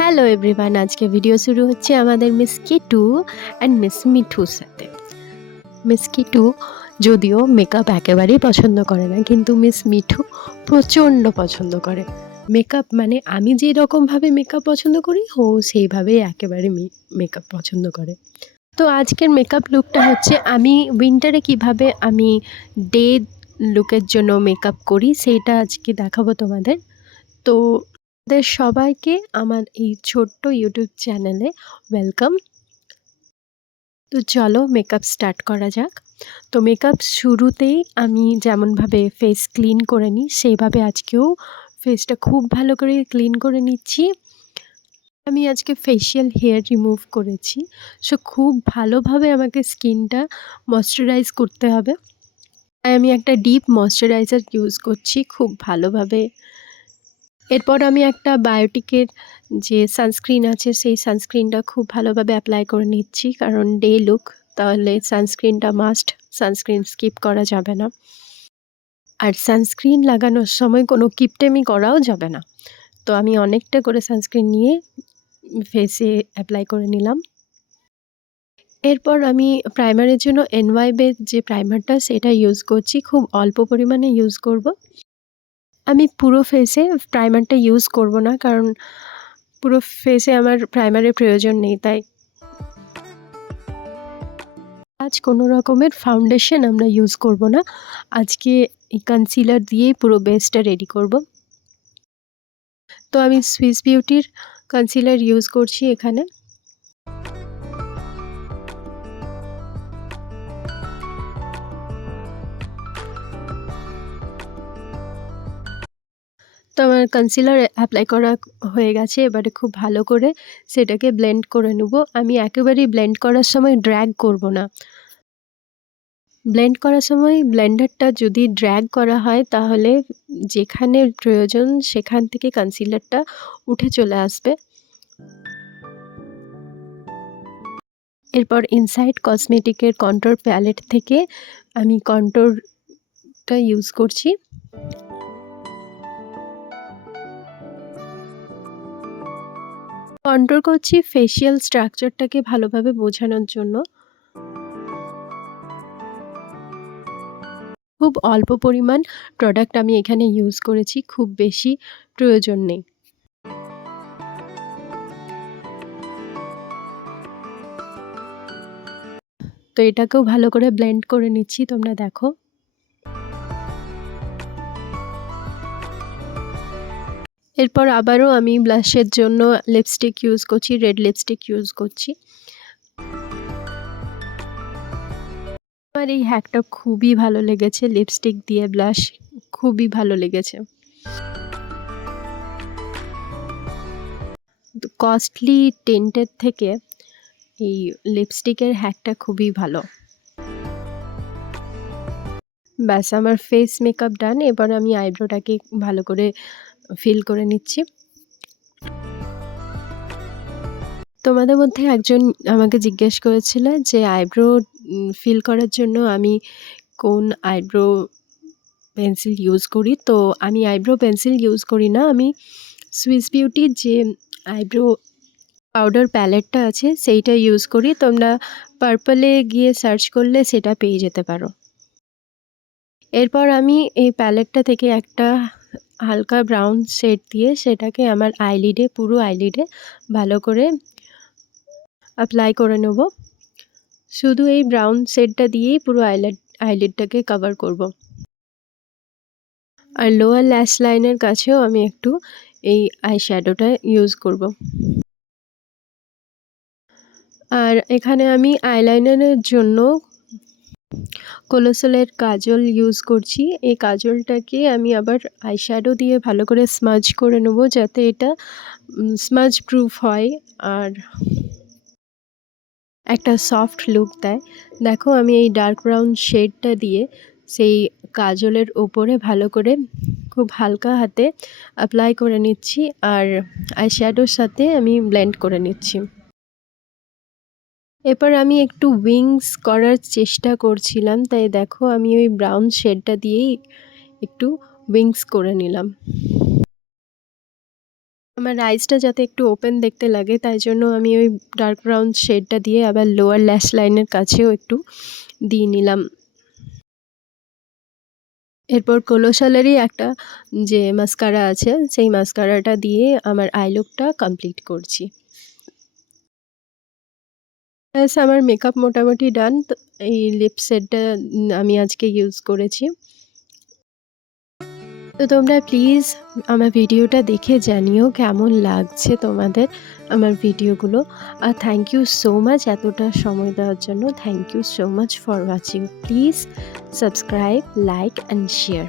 Hello everyone, আজকে video শুরু হচ্ছে আমাদের মিস কিটু অ্যান্ড মিস মিঠুর সাথে। মিস কিটু যদিও মেকআপ একেবারেই পছন্দ করে না, কিন্তু মিস মিঠু প্রচণ্ড পছন্দ করে মেকআপ। মানে আমি যেই রকমভাবে মেকআপ পছন্দ করি ও সেইভাবেই একেবারে মেকআপ পছন্দ করে। তো আজকের মেকআপ লুকটা হচ্ছে আমি উইন্টারে কিভাবে আমি ডে লুকের জন্য মেকআপ করি সেইটা আজকে দেখাবো তোমাদের। তো আপনাদের সবাইকে আমার এই ছোট্ট ইউটিউব চ্যানেলে ওয়েলকাম। তো চলো মেকআপ স্টার্ট করা যাক। তো মেকআপ শুরুতেই আমি যেমনভাবে ফেস ক্লিন করে নিই সেইভাবে আজকেও ফেসটা খুব ভালো করে ক্লিন করে নিচ্ছি। আমি আজকে ফেশিয়াল হেয়ার রিমুভ করেছি, সো খুব ভালোভাবে আমাকে স্কিনটা ময়শ্চারাইজ করতে হবে। তাই আমি একটা ডিপ ময়শ্চারাইজার ইউজ করছি খুব ভালোভাবে। এরপর আমি একটা বায়োটিকের যে সানস্ক্রিন আছে সেই সানস্ক্রিনটা খুব ভালোভাবে অ্যাপ্লাই করে নিচ্ছি, কারণ ডে লুক, তাহলে সানস্ক্রিনটা মাস্ট, সানস্ক্রিন স্কিপ করা যাবে না। আর সানস্ক্রিন লাগানোর সময় কোনো কিপটেমি করাও যাবে না। তো আমি অনেকটা করে সানস্ক্রিন নিয়ে ফেসে অ্যাপ্লাই করে নিলাম। এরপর আমি প্রাইমারের জন্য এনওয়াইবের যে প্রাইমারটা সেটা ইউজ করছি, খুব অল্প পরিমাণে ইউজ করব। আমি পুরো ফেসে প্রাইমারটা ইউজ করব না, কারণ পুরো ফেসে আমার প্রাইমারের প্রয়োজন নেই। তাই আজ কোনো রকমের ফাউন্ডেশন আমরা ইউজ করব না, আজকে এই কনসিলার দিয়েই পুরো বেসটা রেডি করব। তো আমি সুইস বিউটির কনসিলার ইউজ করছি এখানে। তো আমার কনসিলার অ্যাপ্লাই করা হয়ে গেছে, এবারে খুব ভালো করে সেটাকে ব্লেন্ড করে নেব। আমি একেবারেই ব্লেন্ড করার সময় ড্র্যাগ করব না। ব্লেন্ড করার সময় ব্লেন্ডারটা যদি ড্র্যাগ করা হয় তাহলে যেখানে প্রয়োজন সেখান থেকে কনসিলারটা উঠে চলে আসবে। এরপর ইনসাইড কসমেটিকের কন্ট্রোর প্যালেট থেকে আমি কন্ট্রোরটা ইউজ করছি। কন্ট্রোর করছি ফেশিয়াল স্ট্রাকচারটাকে ভালোভাবে বোঝানোর জন্য। খুব অল্প পরিমাণ প্রোডাক্ট আমি এখানে ইউজ করেছি, খুব বেশি প্রয়োজন নেই। তো এটাকেও ভালো করে ব্লেন্ড করে নিচ্ছি, তোমরা দেখো। এরপর আবারও আমি ব্লাশের জন্য লিপস্টিক ইউজ করছি, রেড লিপস্টিক ইউজ করছি। আমার এই হ্যাকটা খুবই ভালো লেগেছে, লিপস্টিক দিয়ে ব্লাশ খুবই ভালো লেগেছে। কস্টলি টেন্টের থেকে এই লিপস্টিকের হ্যাকটা খুবই ভালো। ব্যাস আমার ফেস মেকআপ ডান। এবার আমি আইব্রোটাকে ভালো করে ফিল করে নিচ্ছি। তোমাদের মধ্যে একজন আমাকে জিজ্ঞেস করেছিল যে আইব্রো ফিল করার জন্য আমি কোন আইব্রো পেন্সিল ইউজ করি। তো আমি আইব্রো পেন্সিল ইউজ করি না, আমি সুইস বিউটির যে আইব্রো পাউডার প্যালেটটা আছে সেইটা ইউজ করি। তোমরা পার্পলে গিয়ে সার্চ করলে সেটা পেয়ে যেতে পারো। এরপর আমি এই প্যালেটটা থেকে একটা হালকা ব্রাউন শেড দিয়ে সেটাকে আমার আইলিডে, পুরো আইলিডে ভালো করে অ্যাপ্লাই করে নেব। শুধু এই ব্রাউন শেডটা দিয়েই পুরো আইলিডটাকে কভার করব। আর লোয়ার ল্যাশ লাইনের কাছেও আমি একটু এই আইশ্যাডোটা ইউজ করব। আর এখানে আমি আইলাইনারের জন্য কোলোসলের কাজল ইউজ করছি। এই কাজলটাকে আমি আবার আইশ্যাডো দিয়ে ভালো করে স্মাজ করে নেব, যাতে এটা স্মাজ প্রুফ হয় আর একটা সফট লুক দেয়। দেখো আমি এই ডার্ক ব্রাউন শেডটা দিয়ে সেই কাজলের ওপরে ভালো করে খুব হালকা হাতে অ্যাপ্লাই করে নিচ্ছি, আর আইশ্যাডোর সাথে আমি ব্লেন্ড করে নিচ্ছি। এরপর আমি একটু উইংস করার চেষ্টা করছিলাম, তাই দেখো আমি ওই ব্রাউন শেডটা দিয়েই একটু উইংস করে নিলাম। আমার আইসটা যাতে একটু ওপেন দেখতে লাগে তাই জন্য আমি ওই ডার্ক ব্রাউন শেডটা দিয়ে আবার লোয়ার ল্যাশ লাইনের কাছেও একটু দিয়ে নিলাম। এরপর কোলোসালেরই একটা যে মাস্কারা আছে সেই মাস্কারাটা দিয়ে আমার আই লুকটা কমপ্লিট করছি। ব্যাস আমার মেকআপ মোটামুটি ডান। তো এই লিপ সেটটা আমি আজকে ইউজ করেছি। তো তোমরা প্লিজ আমার ভিডিওটা দেখে জানিও কেমন লাগছে তোমাদের আমার ভিডিওগুলো। আর থ্যাংক ইউ সো মাচ এতটা সময় দেওয়ার জন্য। Thank you so much for watching. Please subscribe, like and share.